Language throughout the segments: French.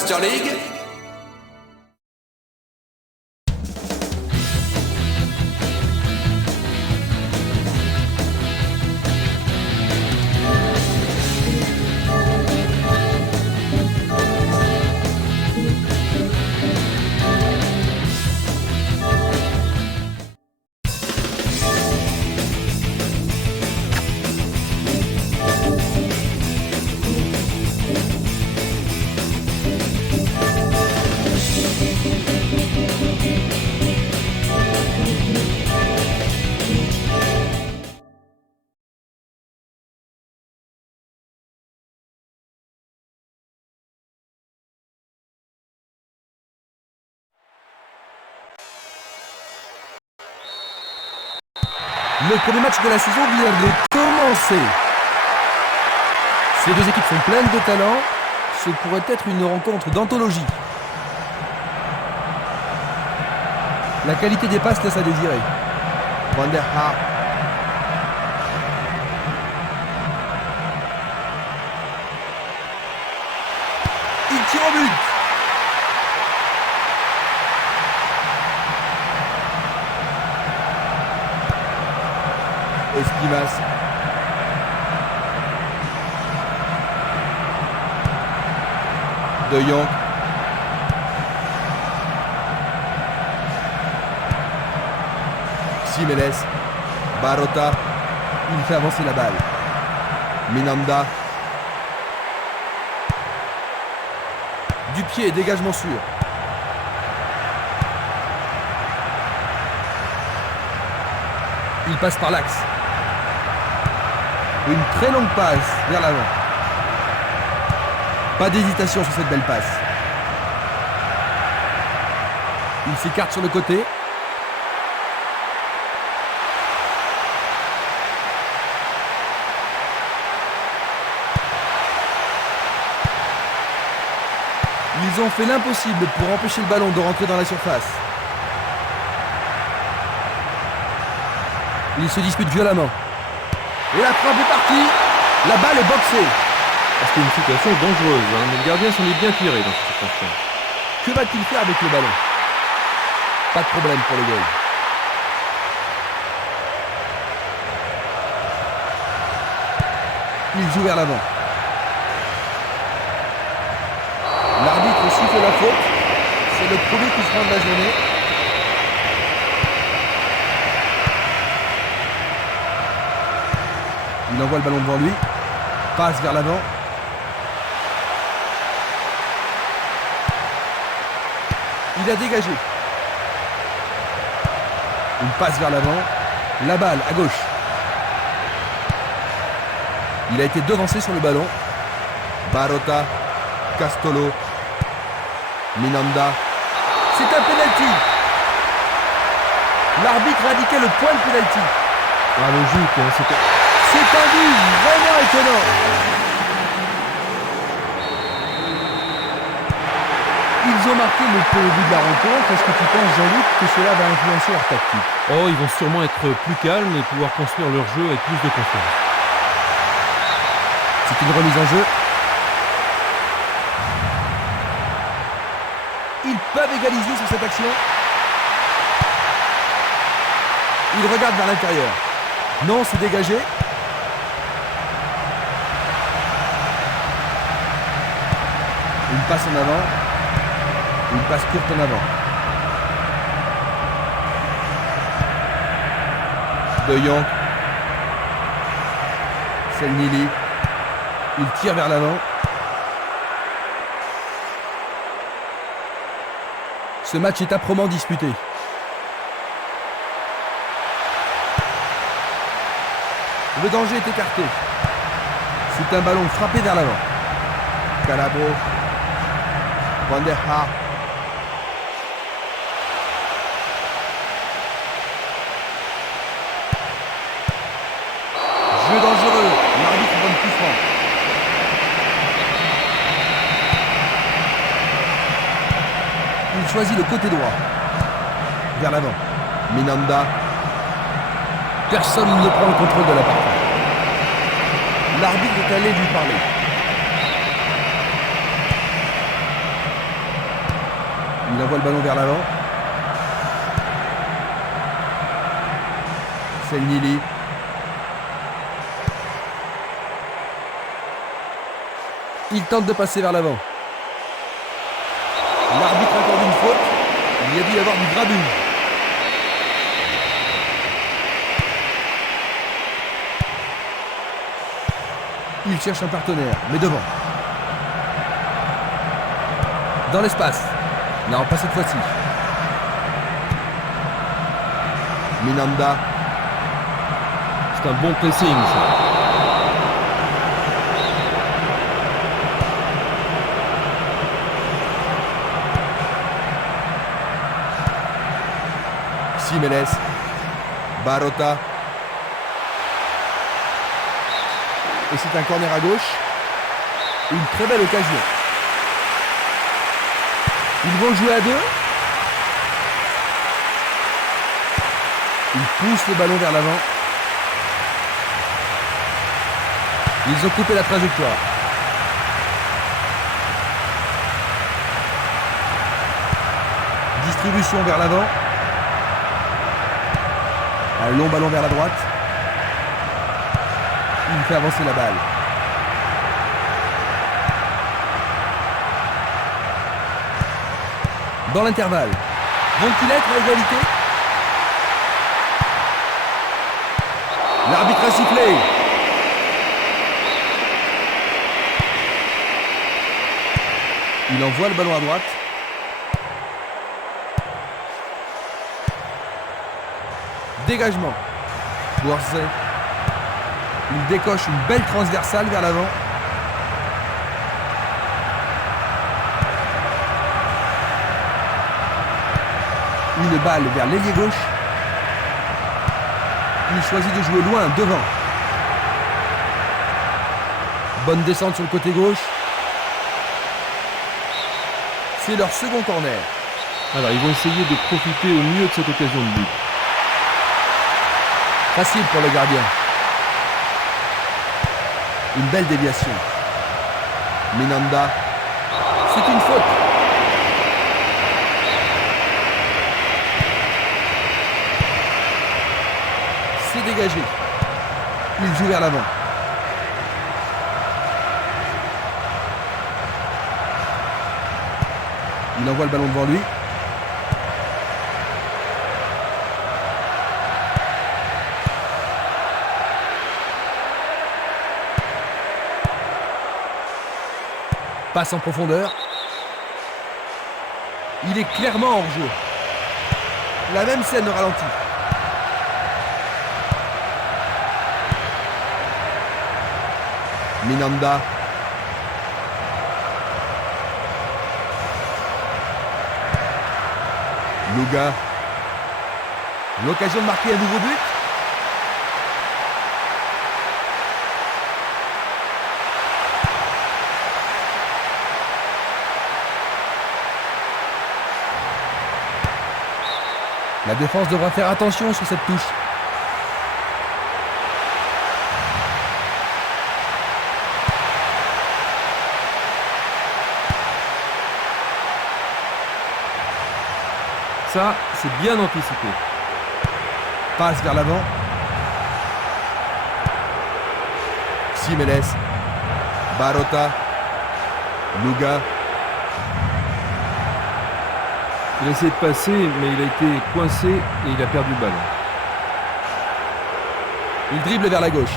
Master League. Le premier match de la saison vient de commencer. Ces deux équipes sont pleines de talent. Ce pourrait être une rencontre d'anthologie. La qualité des passes laisse à désirer. Van der Haar. Il tire au but. Esquimas. De Jong. Jiménez. Barota. Il fait avancer la balle. Minanda. Du pied, dégagement sûr. Il passe par l'axe. Une très longue passe vers l'avant. Pas d'hésitation sur cette belle passe. Il s'écarte sur le côté. Ils ont fait l'impossible pour empêcher le ballon de rentrer dans la surface. Ils se disputent violemment. Et la frappe est partie. La balle est boxée. C'est une situation dangereuse, mais le gardien s'en est bien tiré dans cette circonstance. Que va-t-il faire avec le ballon? Pas de problème pour le goal. Il joue vers l'avant. L'arbitre siffle la faute. C'est le premier coup franc de la journée. Il envoie le ballon devant lui. Passe vers l'avant. Il a dégagé. Une passe vers l'avant. La balle à gauche. Il a été devancé sur le ballon. Barota. Castolo. Minanda. C'est un penalty. L'arbitre a indiqué le point de penalty. Ah, logique, hein, c'était... C'est un but vraiment étonnant. Ils ont marqué le premier but de la rencontre. Est-ce que tu penses, Jean-Luc, que cela va influencer leur tactique? Oh, ils vont sûrement être plus calmes et pouvoir construire leur jeu avec plus de confiance. C'est une remise en jeu. Ils peuvent égaliser sur cette action. Ils regardent vers l'intérieur. Non, c'est dégagé. Une passe en avant. Une passe courte en avant. De Jong. Selnili. Il tire vers l'avant. Ce match est âprement disputé. Le danger est écarté. C'est un ballon frappé vers l'avant. Calabro. Van der Haar. Jeu dangereux. L'arbitre donne coup franc. Il choisit le côté droit. Vers l'avant. Minanda. Personne ne prend le contrôle de la partie. L'arbitre est allé lui parler. Il envoie le ballon vers l'avant. Selnili. Il tente de passer vers l'avant. L'arbitre accorde une faute. Il y a dû y avoir du grabuge. Il cherche un partenaire, mais devant. Dans l'espace. Non, pas cette fois-ci. Minanda. C'est un bon pressing, ça. Jiménez. Barota. Et c'est un corner à gauche. Une très belle occasion. Ils vont jouer à deux. Ils poussent le ballon vers l'avant. Ils ont coupé la trajectoire. Distribution vers l'avant. Un long ballon vers la droite. Il fait avancer la balle. Dans l'intervalle. Vont-ils être à égalité? L'arbitre a sifflé. Il envoie le ballon à droite. Dégagement. Boirzé. Il décoche une belle transversale vers l'avant. Une balle vers l'ailier gauche. Il choisit de jouer loin, devant. Bonne descente sur le côté gauche. C'est leur second corner. Alors, ils vont essayer de profiter au mieux de cette occasion de but. Facile pour le gardien. Une belle déviation. Minanda. C'est une faute. C'est dégagé. Il joue vers l'avant. Il envoie le ballon devant lui. Passe en profondeur. Il est clairement hors jeu. La même scène au ralenti. Minanda. Luga. L'occasion de marquer un nouveau but. La défense devra faire attention sur cette touche. Ça, c'est bien anticipé. Passe vers l'avant. Jiménez. Barota. Luga. Il a essayé de passer, mais il a été coincé et il a perdu le ballon. Il dribble vers la gauche.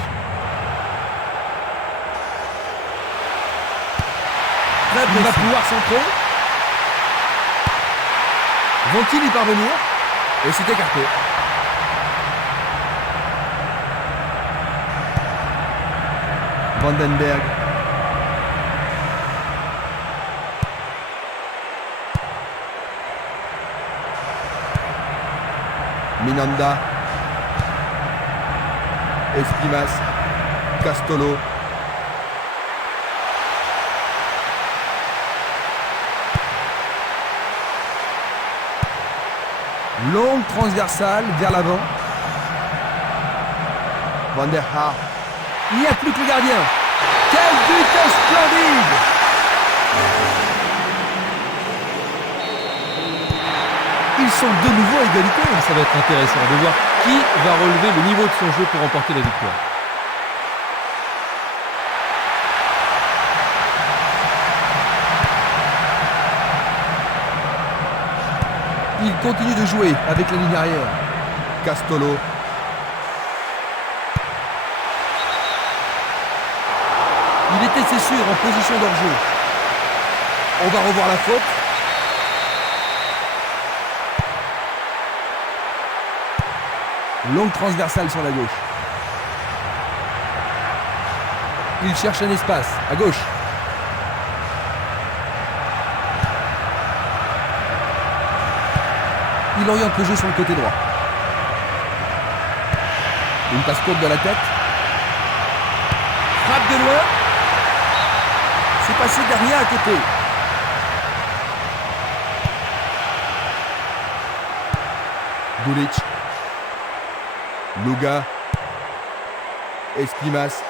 Il va pouvoir centrer. Vont-ils y parvenir? Et c'est écarté. Vandenberg. Minanda. Espimas. Castolo. Longue transversale vers l'avant. Van der Haar. Il n'y a plus que le gardien. Quel but splendide! sont de nouveau à égalité. Ça va être intéressant de voir qui va relever le niveau de son jeu pour remporter la victoire. Il continue de jouer avec la ligne arrière. Castolo. Il était, c'est sûr, en position d'hors-jeu. On va revoir la faute. Longue transversale sur la gauche. Il cherche un espace, à gauche. Il oriente le jeu sur le côté droit. Une passe courte de la tête. Frappe de loin. C'est passé derrière à côté. Dulic. Luga. Esquimas.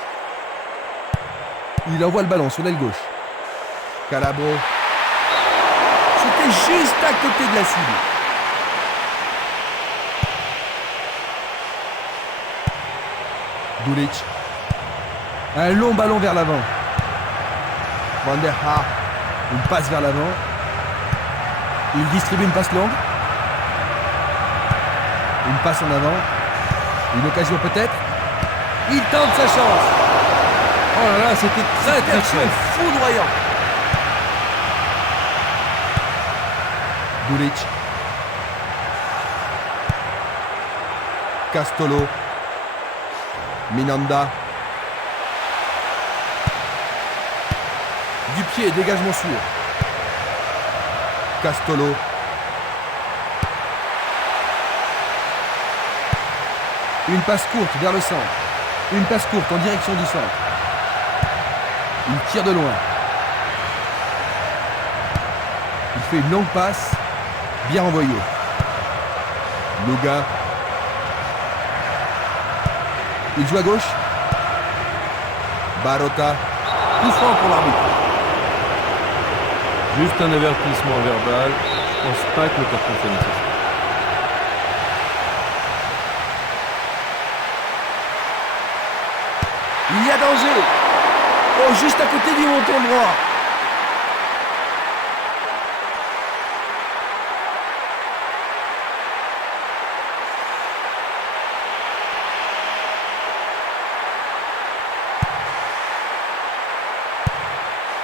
Il envoie le ballon sur l'aile gauche. Calabro. C'était juste à côté de la cible. Dulic. Un long ballon vers l'avant. Van der Haar. Une passe vers l'avant. Il distribue une passe longue. Une passe en avant. Une occasion peut-être. Il tente sa chance. Oh là là, c'était très Action foudroyant. Dulic. Castolo. Minanda. Du pied, dégagement sûr. Castolo. Une passe courte vers le centre. Une passe courte en direction du centre. Il tire de loin. Il fait une longue passe. Bien envoyée. Luga. Il joue à gauche. Barota. Coup franc pour l'arbitre. Juste un avertissement verbal. Je pense pas que le carton soit nécessaire. Il y a danger. Oh, juste à côté du montant droit.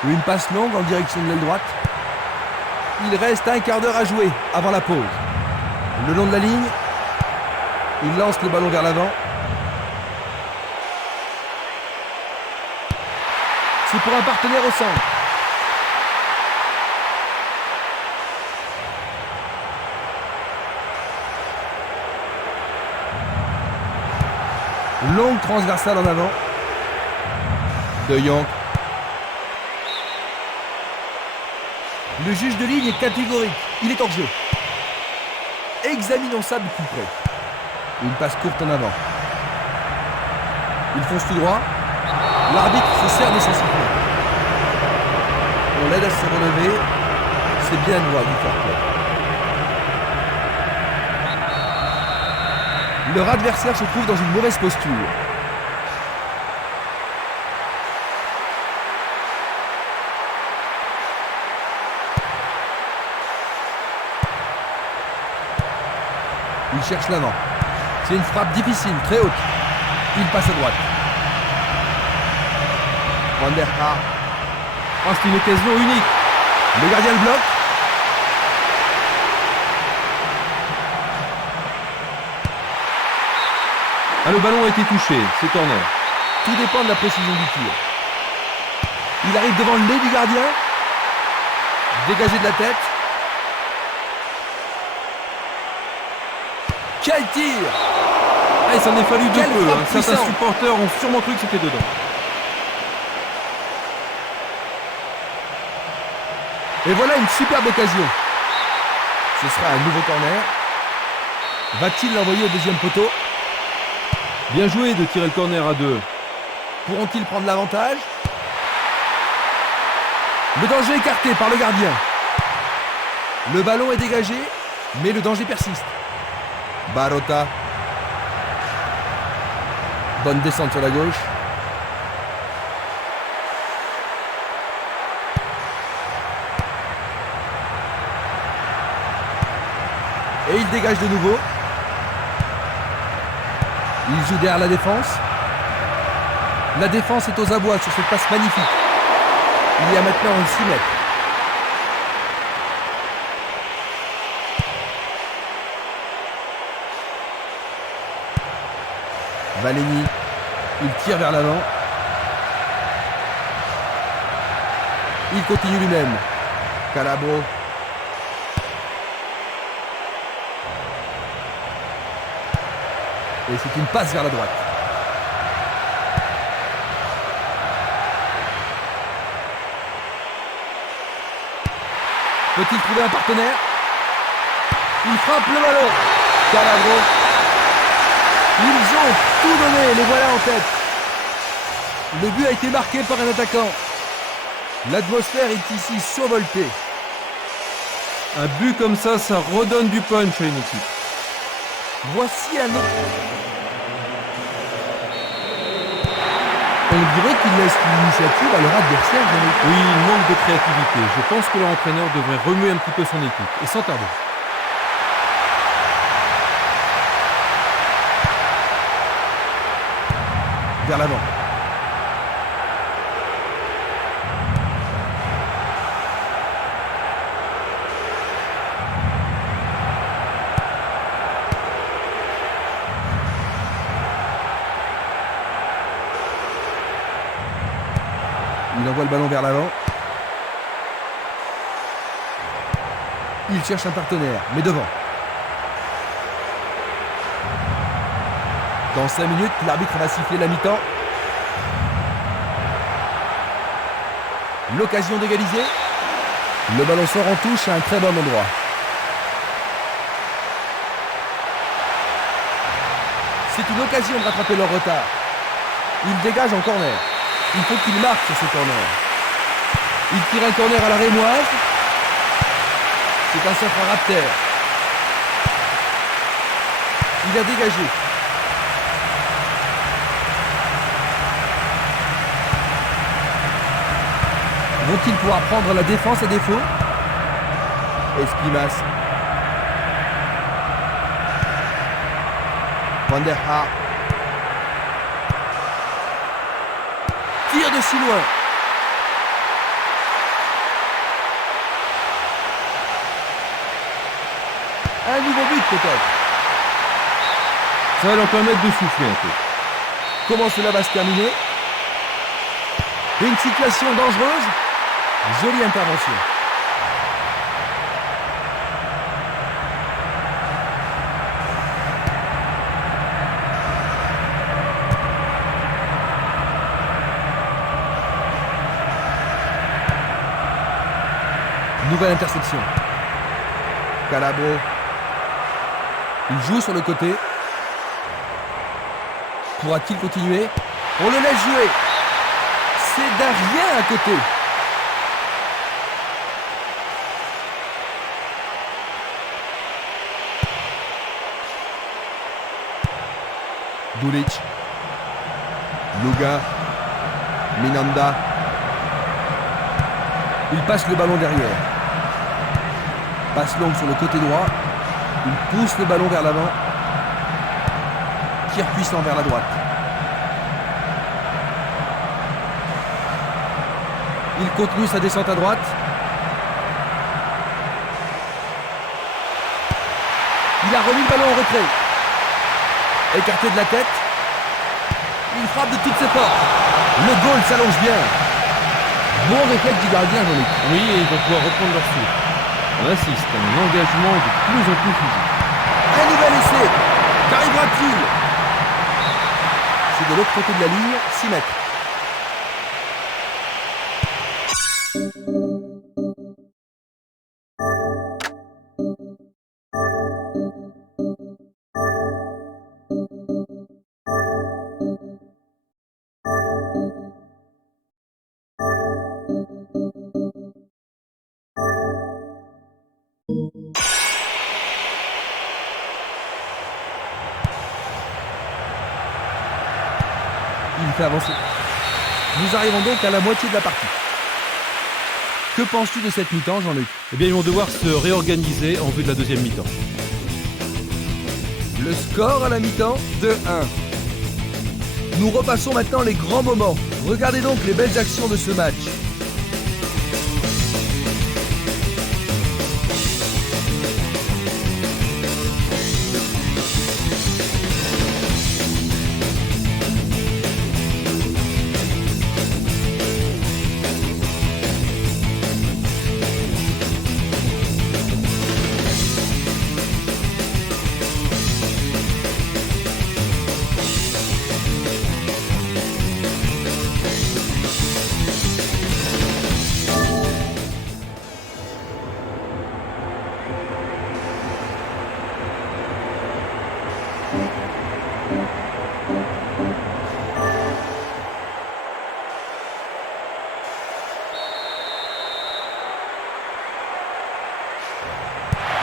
Une passe longue en direction de l'aile droite. Il reste un quart d'heure à jouer avant la pause. Le long de la ligne, il lance le ballon vers l'avant. C'est pour un partenaire au centre. Longue transversale en avant. De Jong. Le juge de ligne est catégorique. Il est hors jeu. Examinons ça de plus près. Une passe courte en avant. Il fonce tout droit. L'arbitre se sert de son sifflet. On l'aide à se relever. C'est bien droit du fair play. Leur adversaire se trouve dans une mauvaise posture. Il cherche l'avant. C'est une frappe difficile, très haute. Il passe à droite. Van der Haar. Oh, c'est une occasion unique. Le gardien le bloque. Ah, le ballon a été touché, c'est corner. Tout dépend de la précision du tir. Il arrive devant le nez du gardien. Dégagé de la tête. Quel tir! Ah, il s'en est fallu de Quelle peu. frappe Certains puissante. supporters ont sûrement cru que c'était dedans. Et voilà une superbe occasion. Ce sera un nouveau corner. Va-t-il l'envoyer au deuxième poteau? Bien joué de tirer le corner à deux. Pourront-ils prendre l'avantage? Le danger écarté par le gardien. Le ballon est dégagé. Mais le danger persiste. Barota. Bonne descente sur la gauche. Et il dégage de nouveau. Il joue derrière la défense. La défense est aux abois sur cette passe magnifique. Il y a maintenant 6 mètres. Valeni, il tire vers l'avant. Il continue lui-même. Calabro. Et c'est une passe vers la droite. Peut-il trouver un partenaire? Il frappe le ballon. Calabro. Ils ont tout donné, les voilà en tête. Le but a été marqué par un attaquant. L'atmosphère est ici survoltée. Un but comme ça redonne du punch à une équipe. Voici un autre. On dirait qu'ils laissent l'initiative à leur adversaire. Oui, il manque de créativité. Je pense que leur entraîneur devrait remuer un petit peu son équipe, et sans tarder. Vers l'avant. Il envoie le ballon vers l'avant. Il cherche un partenaire, mais devant. Dans 5 minutes, l'arbitre va siffler la mi-temps. L'occasion d'égaliser. Le ballon sort en touche à un très bon endroit. C'est une occasion de rattraper leur retard. Il dégage en corner. Il faut qu'il marque sur ce corner. Il tire un corner à la rémoise. C'est un centre à Rapter. Il a dégagé. Vont-ils pouvoir prendre la défense à défaut? Esquimas. Van der Haar. Tire de si loin. Un nouveau but peut-être. Ça va leur permettre de souffler un peu. Comment cela va se terminer? Une situation dangereuse. Jolie intervention. Nouvelle interception. Calabro. Il joue sur le côté. Pourra-t-il continuer? On le laisse jouer. C'est d'un rien à côté. Dulic. Luga. Minanda. Il passe le ballon derrière. Passe longue sur le côté droit. Il pousse le ballon vers l'avant. Tir puissant vers la droite. Il continue sa descente à droite. Il a remis le ballon en retrait. Écarté de la tête. Il frappe de toutes ses forces. Le goal s'allonge bien. Bon réflexe du gardien, Jean-Luc. Oui, et ils vont pouvoir reprendre leur souffle. On assiste à un engagement de plus en plus physique. Un nouvel essai. Qu'arrivera-t-il? C'est de l'autre côté de la ligne, 6 mètres. Il fait avancer. Nous arrivons donc à la moitié de la partie. Que penses-tu de cette mi-temps, Jean-Luc? Eh bien, ils vont devoir se réorganiser en vue de la deuxième mi-temps. Le score à la mi-temps, 2-1. Nous repassons maintenant les grands moments. Regardez donc les belles actions de ce match.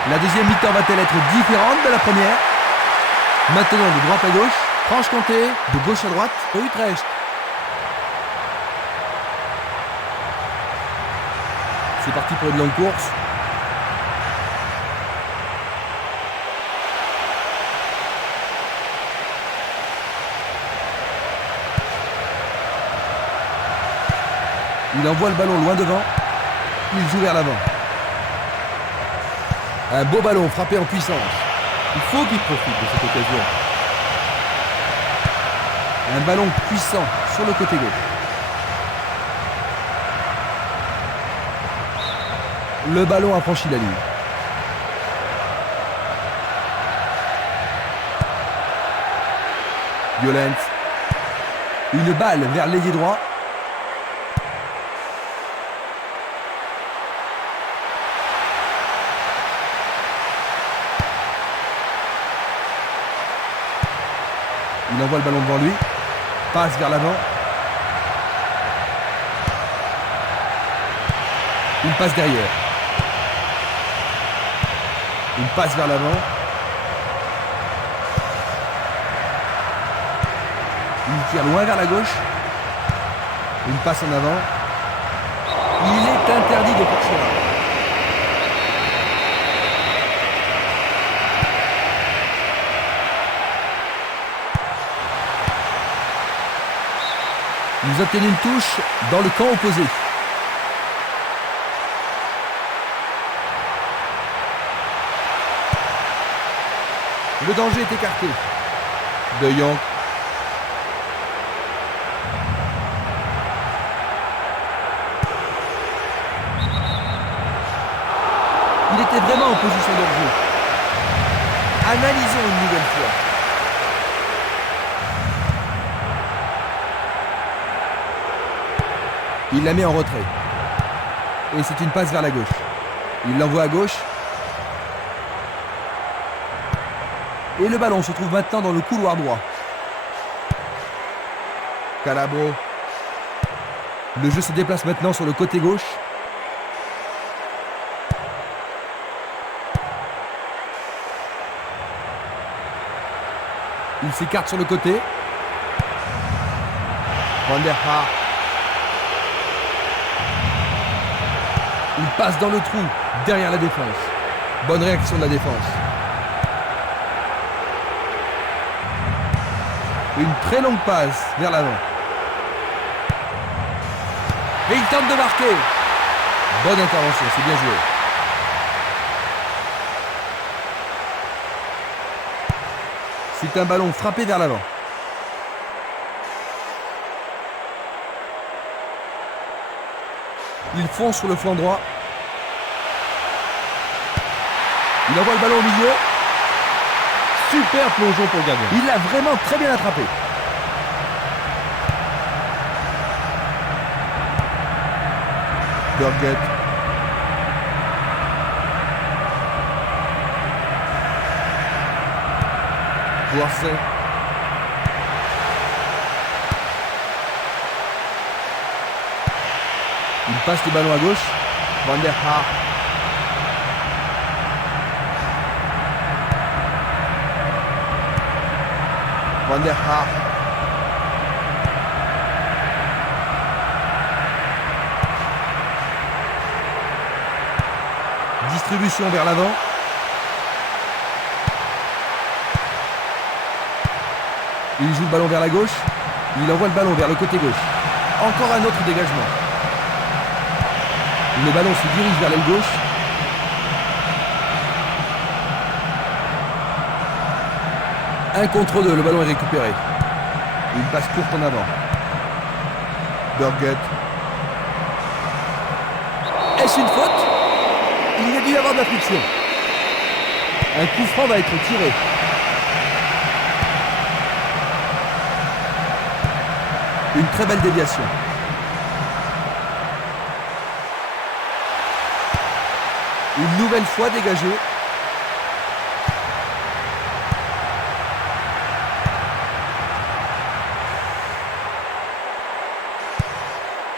La deuxième mi-temps va-t-elle être différente de la première? Maintenant de droite à gauche, Franche-Comté, de gauche à droite, Utrecht. C'est parti pour une longue course. Il envoie le ballon loin devant. Il joue vers l'avant. Un beau ballon frappé en puissance. Il faut qu'il profite de cette occasion. Un ballon puissant sur le côté gauche. Le ballon a franchi la ligne. Violent. Une balle vers l'ailier droit. Il envoie le ballon devant lui. Passe vers l'avant. Une passe derrière. Une passe vers l'avant. Il tire loin vers la gauche. Une passe en avant. Il est interdit de forcer. Nous obtenons une touche dans le camp opposé. Le danger est écarté. De Jong. Il était vraiment en position de jeu. Analysons une nouvelle fois. Il la met en retrait. Et c'est une passe vers la gauche. Il l'envoie à gauche. Et le ballon se trouve maintenant dans le couloir droit. Calabro. Le jeu se déplace maintenant sur le côté gauche. Il s'écarte sur le côté. Van der Haar. Il passe dans le trou, derrière la défense. Bonne réaction de la défense. Une très longue passe vers l'avant. Et il tente de marquer. Bonne intervention, c'est bien joué. C'est un ballon frappé vers l'avant. Il fonce sur le flanc droit. Il envoie le ballon au milieu. Super plongeon pour le gardien. Il l'a vraiment très bien attrapé. Burget. Boisset. Il passe le ballon à gauche. Van der Haar. Van der Haar. Distribution vers l'avant. Il joue le ballon vers la gauche. Il envoie le ballon vers le côté gauche. Encore un autre dégagement. Le ballon se dirige vers l'aile gauche. Un contre deux, le ballon est récupéré. Une passe courte en avant. Birgit. Est-ce une faute? Il y a dû y avoir de la friction. Un coup franc va être tiré. Une très belle déviation. Une nouvelle fois dégagé.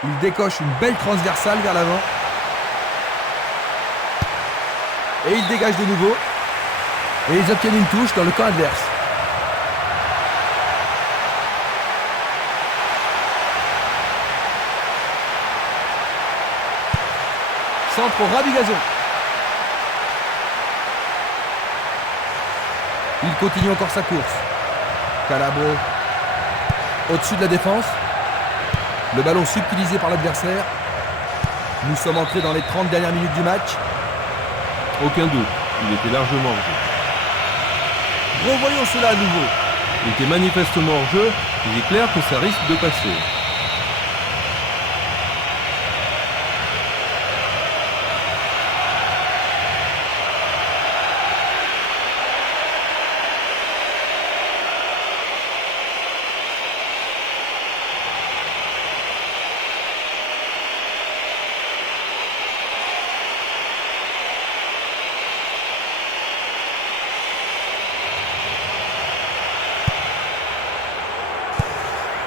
Il décoche une belle transversale vers l'avant. Et il dégage de nouveau. Et ils obtiennent une touche dans le camp adverse. Centre au ras du gazon. Il continue encore sa course. Calabro au-dessus de la défense. Le ballon subtilisé par l'adversaire. Nous sommes entrés dans les 30 dernières minutes du match. Aucun doute, il était largement hors-jeu. Revoyons cela à nouveau. Il était manifestement hors-jeu, il est clair que ça risque de passer.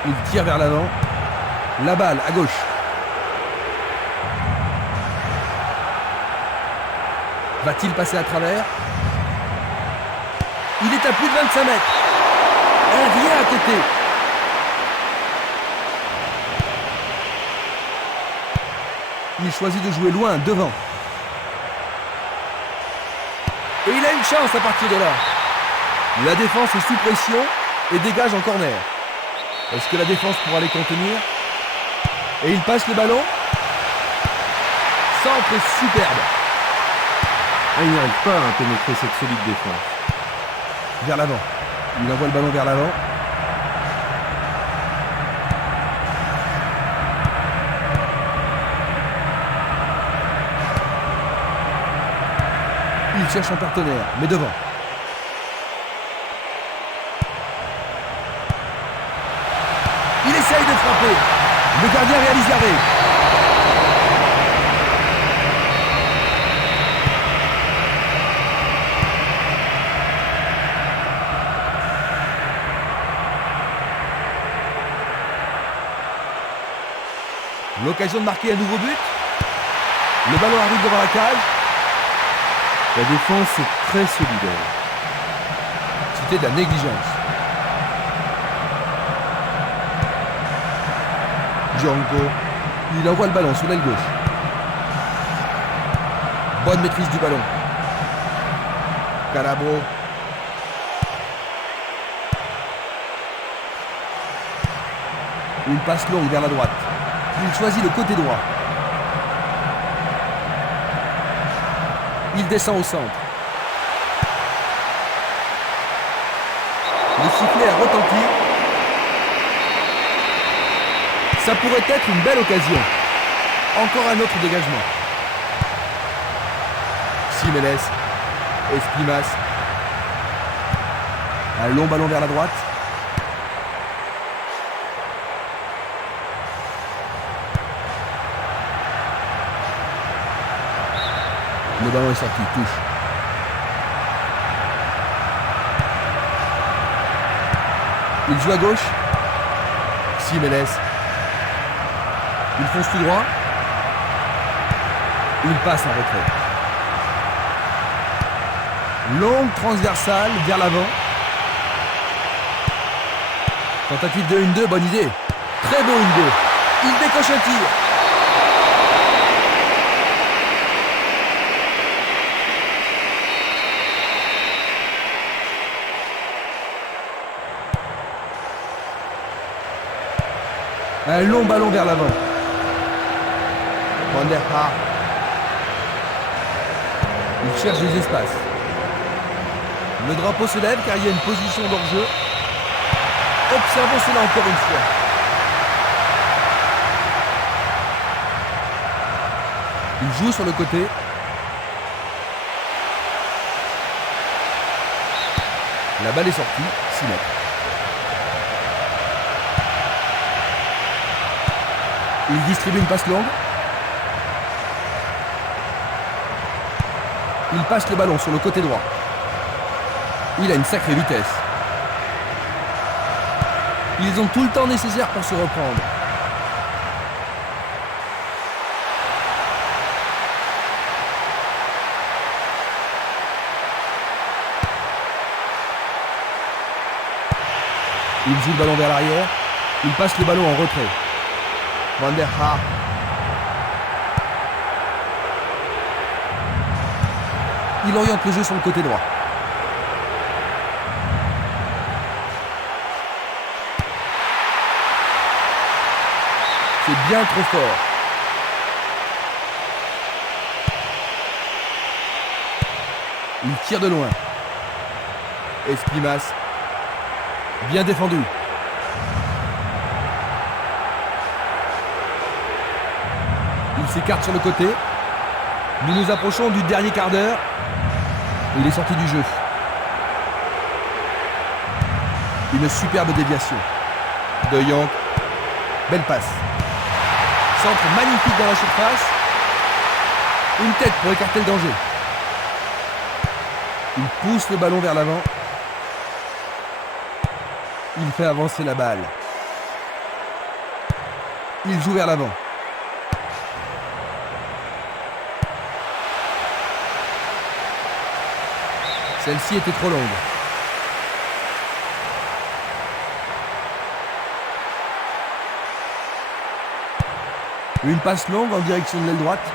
Il tire vers l'avant. La balle à gauche. Va-t-il passer à travers? Il est à plus de 25 mètres. Rien à côté. Il choisit de jouer loin, devant. Et il a une chance à partir de là. La défense est sous pression et dégage en corner. Est-ce que la défense pourra les contenir? Et il passe le ballon. Centre superbe. Il n'y arrive pas à pénétrer cette solide défense. Vers l'avant. Il envoie le ballon vers l'avant. Il cherche un partenaire, mais devant. Il essaye de frapper. Le gardien réalise l'arrêt. L'occasion de marquer un nouveau but. Le ballon arrive devant la cage. La défense est très solidaire. C'était de la négligence. Django. Il envoie le ballon sur l'aile gauche. Bonne maîtrise du ballon. Calabro. Une passe longue vers la droite. Il choisit le côté droit. Il descend au centre. Le sifflet a retenti. Ça pourrait être une belle occasion. Encore un autre dégagement. Simeles. Espimas. Un long ballon vers la droite. Le ballon est sorti, touche. Il joue à gauche. Simeles. Il fonce tout droit. Il passe en retrait. Longue transversale vers l'avant. Tentative de 1-2, bonne idée. Très beau 1-2. Il décoche un tir. Un long ballon vers l'avant. Van der Haar. Il cherche des espaces. Le drapeau se lève car il y a une position d'hors-jeu. Observons cela encore une fois. Il joue sur le côté. La balle est sortie, 6 mètres. Il distribue une passe longue. Il passe le ballon sur le côté droit. Il a une sacrée vitesse. Ils ont tout le temps nécessaire pour se reprendre. Il joue le ballon vers l'arrière. Il passe le ballon en retrait. Van der Haar. Il oriente le jeu sur le côté droit. C'est bien trop fort. Il tire de loin. Esquimas. Bien défendu. Il s'écarte sur le côté. Nous nous approchons du dernier quart d'heure. Il est sorti du jeu. Une superbe déviation. De Jong. Belle passe. Centre magnifique dans la surface. Une tête pour écarter le danger. Il pousse le ballon vers l'avant. Il fait avancer la balle. Il joue vers l'avant. Celle-ci était trop longue. Une passe longue en direction de l'aile droite.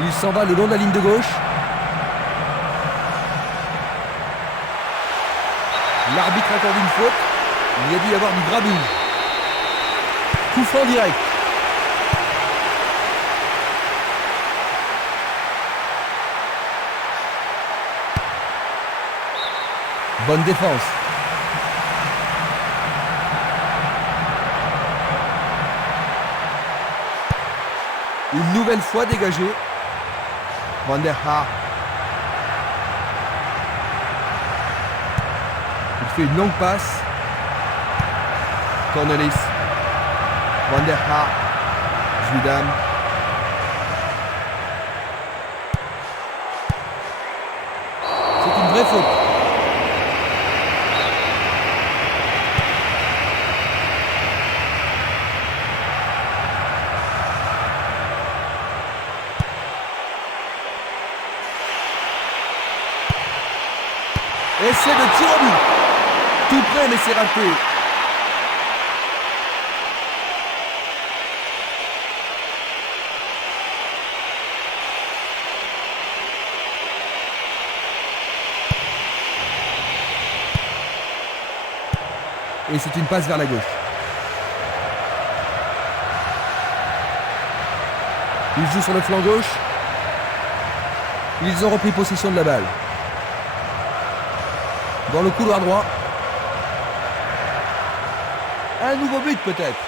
Il s'en va le long de la ligne de gauche. L'arbitre accorde une faute. Il y a dû y avoir du grabouille. Coup franc direct. Bonne défense. Une nouvelle fois dégagé. Van der Haar. Il fait une longue passe. Cornelis. Van der Haar. Zidane. C'est une vraie faute. Essai de tir au but. Tout près mais c'est raté. Et c'est une passe vers la gauche. Ils jouent sur le flanc gauche. Ils ont repris possession de la balle. Dans le couloir droit. Un nouveau but peut-être.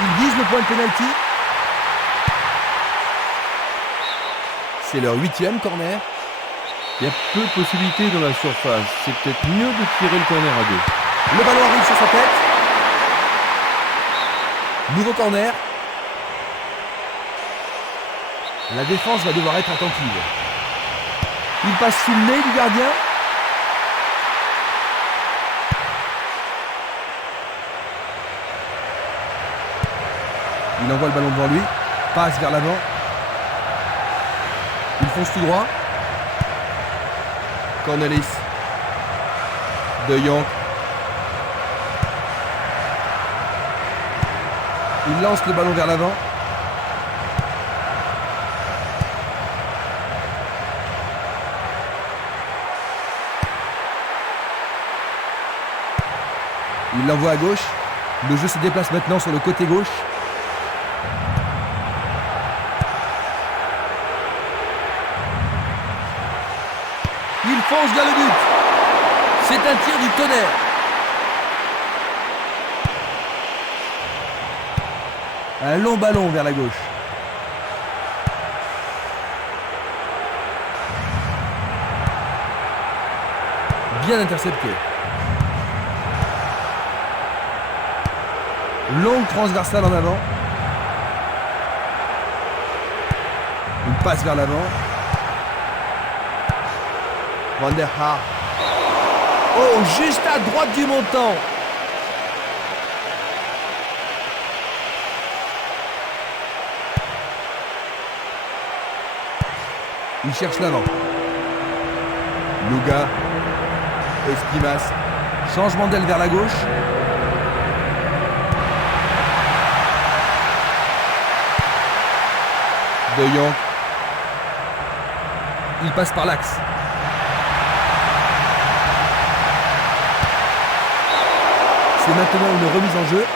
Ils visent le point de pénalty. C'est leur 8e corner. Il y a peu de possibilités dans la surface. C'est peut-être mieux de tirer le corner à deux. Le ballon arrive sur sa tête. Nouveau corner. La défense va devoir être attentive. Il passe sous le nez du gardien. Il envoie le ballon devant lui. Passe vers l'avant. Il fonce tout droit. Cornelis. De Jong. Il lance le ballon vers l'avant. Il l'envoie à gauche. Le jeu se déplace maintenant sur le côté gauche. Il fonce vers le but. C'est un tir du tonnerre. Un long ballon vers la gauche. Bien intercepté. Longue transversale en avant. Une passe vers l'avant. Van der Haar. Oh, juste à droite du montant. Il cherche l'avant. Luga. Espimas. Changement d'aile vers la gauche. De Jong. Il passe par l'axe. C'est maintenant une remise en jeu.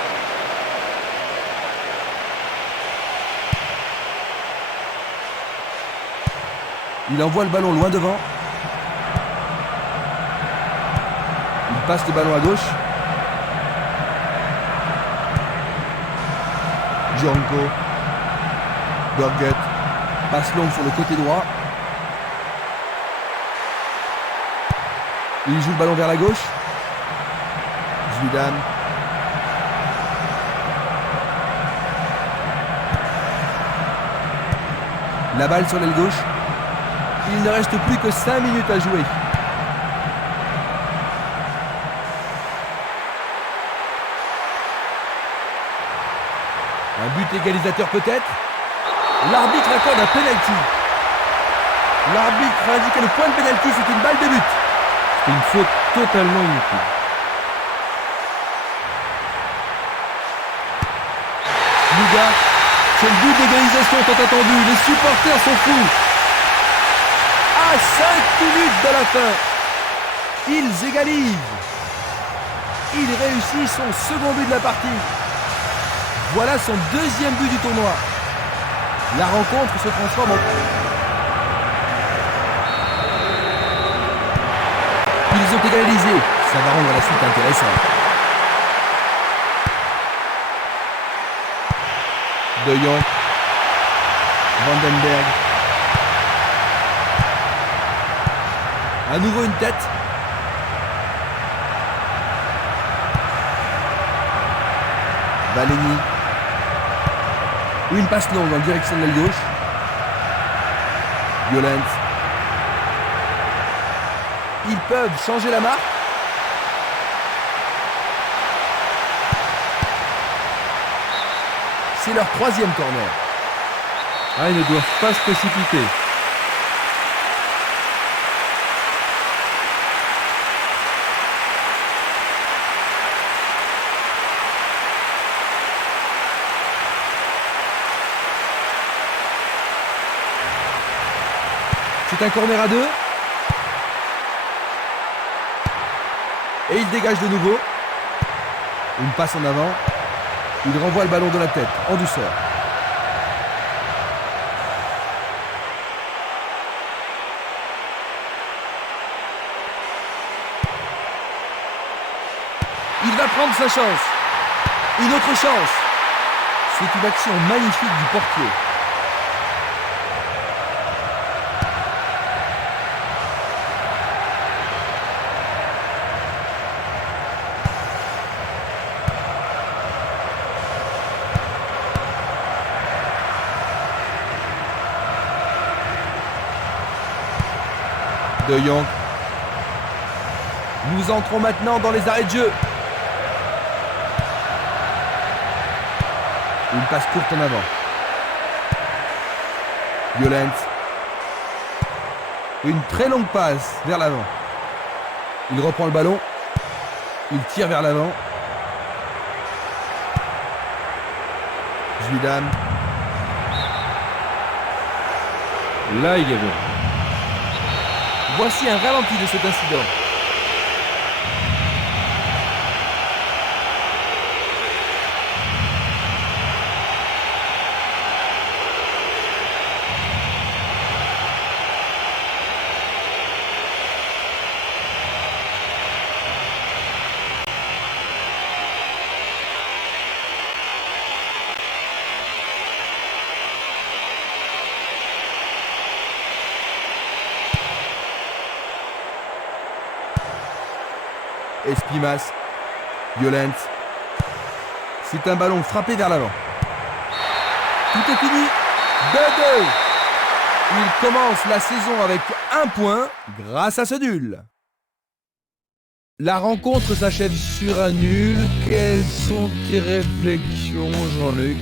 Il envoie le ballon loin devant. Il passe le ballon à gauche. Django. Burget. Passe longue sur le côté droit. Il joue le ballon vers la gauche. Zidane. La balle sur l'aile gauche. Il ne reste plus que 5 minutes à jouer. Un but égalisateur peut-être. L'arbitre accorde un penalty. L'arbitre a indiqué le point de penalty, c'est une balle de but. C'est une faute totalement inutile. Luga, c'est le but d'égalisation tant attendu. Les supporters sont fous. À 5 minutes de la fin, ils égalisent. Il réussit son second but de la partie. Voilà son deuxième but du tournoi. La rencontre se transforme en... Ils ont égalisé. Ça va rendre la suite intéressante. De Jong. Vandenberg. À nouveau une tête. Valeni. Une passe longue en direction de l'aile gauche. Violent. Ils peuvent changer la marque. C'est leur troisième corner. Ah, ils ne doivent pas se précipiter. C'est un corner à 2. Et il dégage de nouveau. Une passe en avant. Il renvoie le ballon de la tête, en douceur. Il va prendre sa chance. Une autre chance. C'est une action magnifique du portier. De Jong. Nous entrons maintenant dans les arrêts de jeu. Une passe courte en avant. Violent. Une très longue passe vers l'avant. Il reprend le ballon. Il tire vers l'avant. Zidane. Là, il y avait... Voici un ralenti de cet incident. Espimas. Violent. C'est un ballon frappé vers l'avant. Tout est fini. 2-2. Il commence la saison avec 1 point grâce à ce nul. La rencontre s'achève sur un nul. Quelles sont tes réflexions, Jean-Luc ?